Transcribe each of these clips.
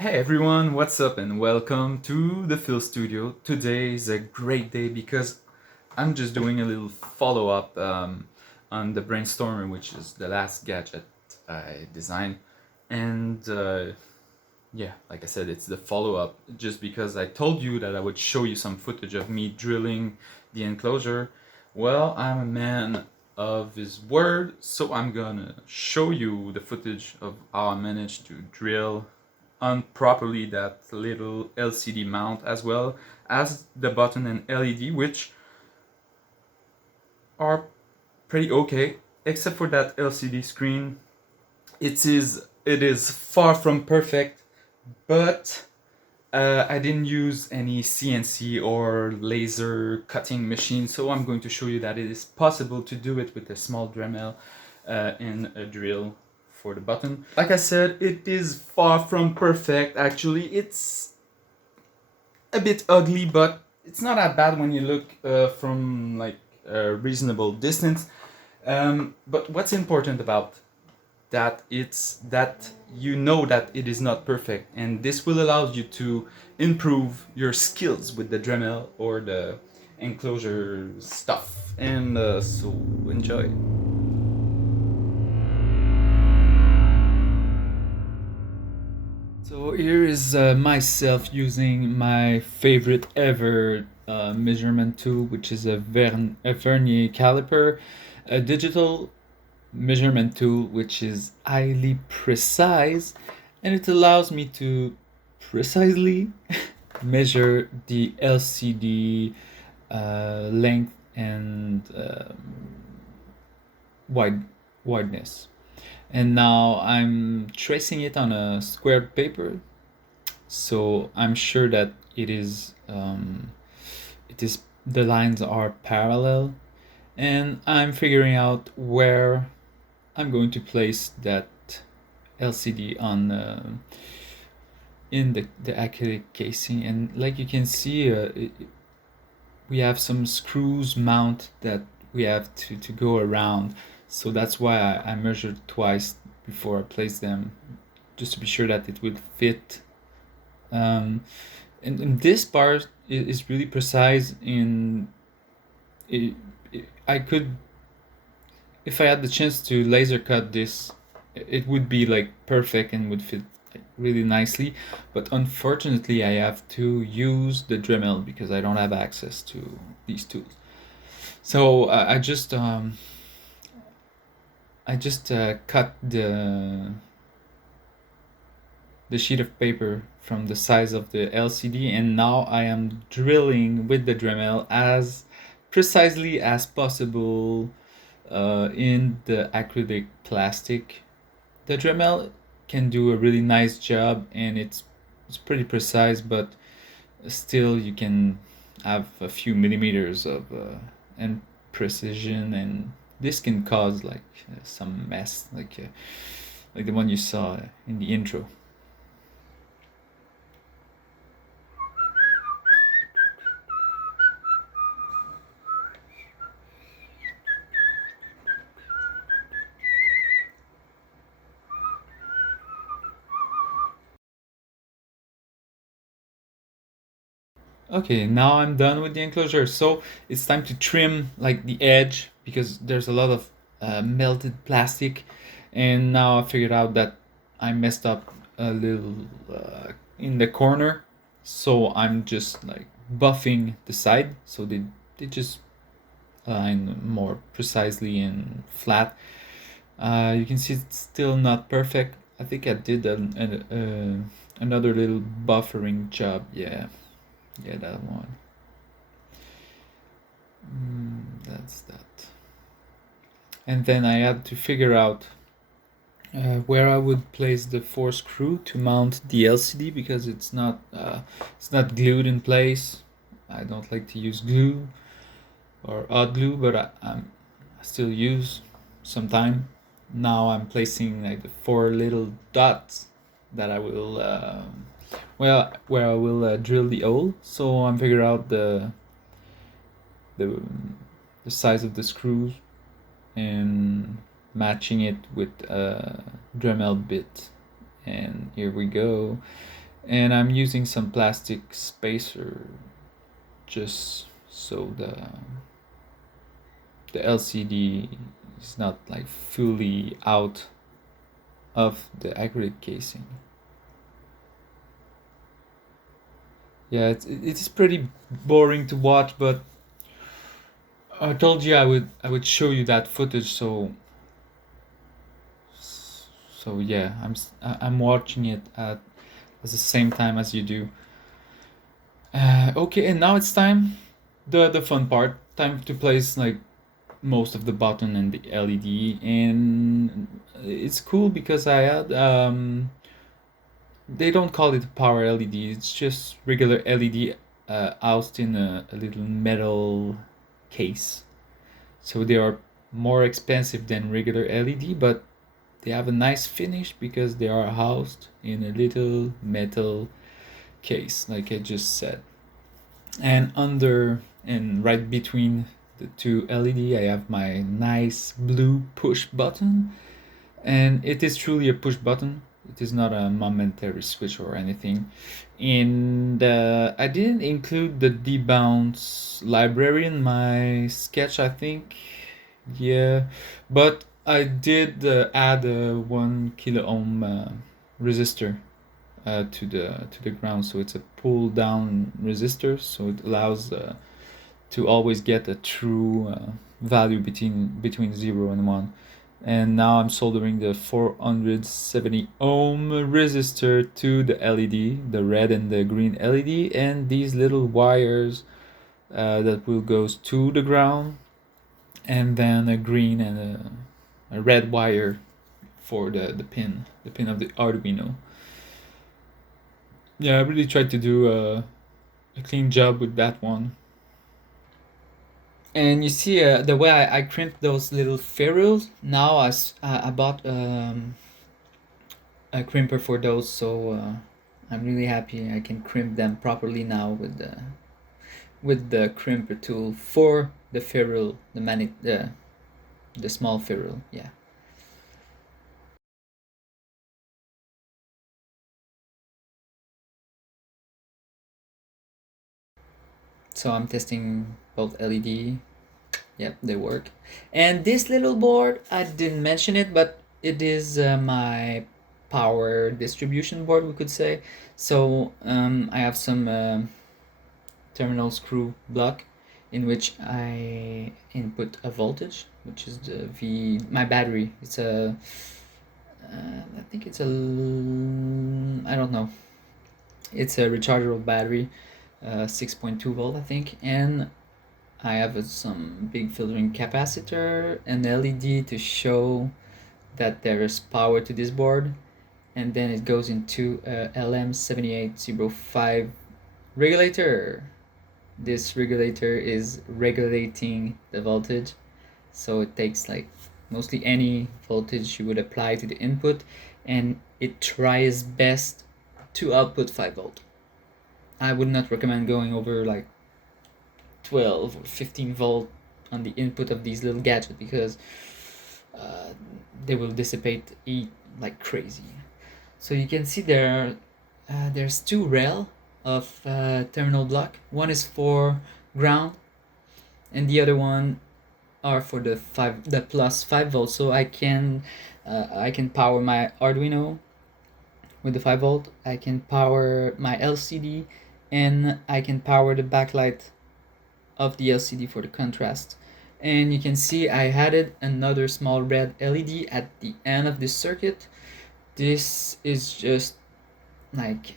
Hey everyone, what's up and welcome to the Phil Studio. Today is a great day because I'm just doing a little follow-up on the Brainstormer, which is the last gadget I designed. And yeah, like I said, it's the follow-up just because I told you that I would show you some footage of me drilling the enclosure. Well, I'm a man of his word, so I'm gonna show you the footage of how I managed to drill on properly that little LCD mount, as well as the button and LED, which are pretty okay, except for that LCD screen. It is far from perfect, but I didn't use any CNC or laser cutting machine, so I'm going to show you that it is possible to do it with a small Dremel and a drill for the button. Like I said, it is far from perfect. Actually, it's a bit ugly, but it's not that bad when you look from like a reasonable distance. But what's important about that, it's that you know that it is not perfect, and this will allow you to improve your skills with the Dremel or the enclosure stuff. And so enjoy. So here is myself using my favorite ever measurement tool, which is a vernier caliper, a digital measurement tool which is highly precise, and it allows me to precisely measure the LCD length and wideness. And now I'm tracing it on a squared paper, so I'm sure that it is the lines are parallel, and I'm figuring out where I'm going to place that LCD on in the acrylic casing. And like you can see, we have some screws mount that we have to go around, so that's why I measured twice before I placed them, just to be sure that it would fit. And this part is really precise. I could, if I had the chance to laser cut this, it would be like perfect and would fit really nicely. But unfortunately, I have to use the Dremel because I don't have access to these tools. So I just cut the sheet of paper from the size of the LCD, and now I am drilling with the Dremel as precisely as possible in the acrylic plastic. The Dremel can do a really nice job, and it's pretty precise, but still you can have a few millimeters of imprecision, and this can cause like some mess, like the one you saw in the intro. Okay, now I'm done with the enclosure. So it's time to trim like the edge because there's a lot of melted plastic. And now I figured out that I messed up a little in the corner. So I'm just like buffing the side so they just align more precisely and flat. You can see it's still not perfect. I think I did another little buffering job. Yeah, that one. That's that. And then I had to figure out where I would place the 4 screw to mount the LCD because it's not glued in place. I don't like to use glue or hot glue, but I still use sometime. Now I'm placing like the 4 little dots that I will where I will drill the hole. So I'm figuring out the the size of the screws and matching it with a Dremel bit. And here we go. And I'm using some plastic spacer just so the LCD is not like fully out of the acrylic casing. Yeah, it is pretty boring to watch, but I told you I would show you that footage, so yeah, I'm watching it at the same time as you do. Okay, and now it's time, the fun part, time to place like most of the button and the LED, and it's cool because I had they don't call it power LED, it's just regular LED housed in a little metal case. So they are more expensive than regular LED, but they have a nice finish because they are housed in a little metal case, like I just said. And under and right between the two LED, I have my nice blue push button. And it is truly a push button. It is not a momentary switch or anything. And I didn't include the Debounce library in my sketch, I think. Yeah, but I did add a 1 kilo ohm resistor to the ground, so it's a pull down resistor, so it allows to always get a true value between 0 and 1. And now I'm soldering the 470 ohm resistor to the LED, the red and the green LED, and these little wires that will goes to the ground, and then a green and a red wire for the pin of the Arduino. Yeah, I really tried to do a clean job with that one. And you see the way I crimped those little ferrules. Now I bought a crimper for those, so I'm really happy I can crimp them properly now with the crimper tool for the ferrule, the small ferrule. Yeah. So I'm testing both LED. Yep, they work. And this little board, I didn't mention it, but it is my power distribution board, we could say. So I have some terminal screw block in which I input a voltage, which is my battery. It's I think it's I don't know. It's a rechargeable battery, 6.2 volt, I think, and I have some big filtering capacitor, an LED to show that there is power to this board, and then it goes into a LM7805 regulator. This regulator is regulating the voltage, so it takes like mostly any voltage you would apply to the input, and it tries best to output 5 volt. I would not recommend going over like 12 or 15 volt on the input of these little gadgets because they will dissipate like crazy. So you can see there's two rail of terminal block. One is for ground, and the other one are for the plus 5 volts. So I can power my Arduino with the 5 volt. I can power my LCD, and I can power the backlight of the LCD for the contrast. And you can see I added another small red LED at the end of this circuit. This is just like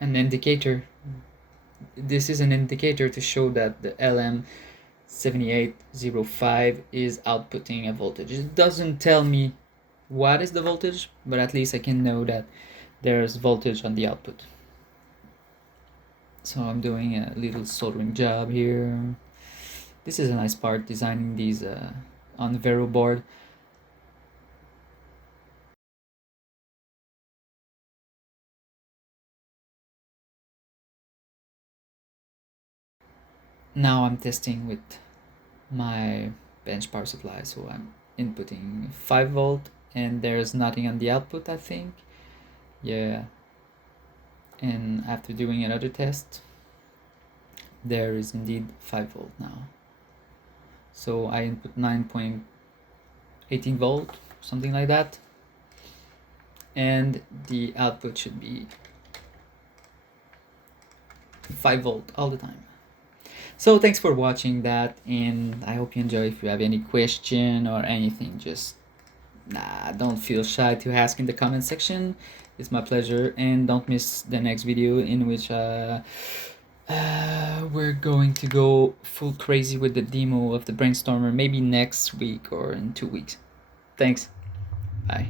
an indicator. This is an indicator to show that the LM7805 is outputting a voltage. It doesn't tell me what is the voltage, but at least I can know that there's voltage on the output. So I'm doing a little soldering job here. This is a nice part, designing these on the Vero board. Now I'm testing with my bench power supply, so I'm inputting 5 volt, and there's nothing on the output, I think. Yeah, And after doing another test, there is indeed 5 volt now. So I input 9.18 volt, something like that, and the output should be 5 volt all the time. So thanks for watching that, and I hope you enjoy. If you have any question or anything, just don't feel shy to ask in the comment section. It's my pleasure, and don't miss the next video in which we're going to go full crazy with the demo of the Brainstormer, maybe next week or in 2 weeks. Thanks. Bye.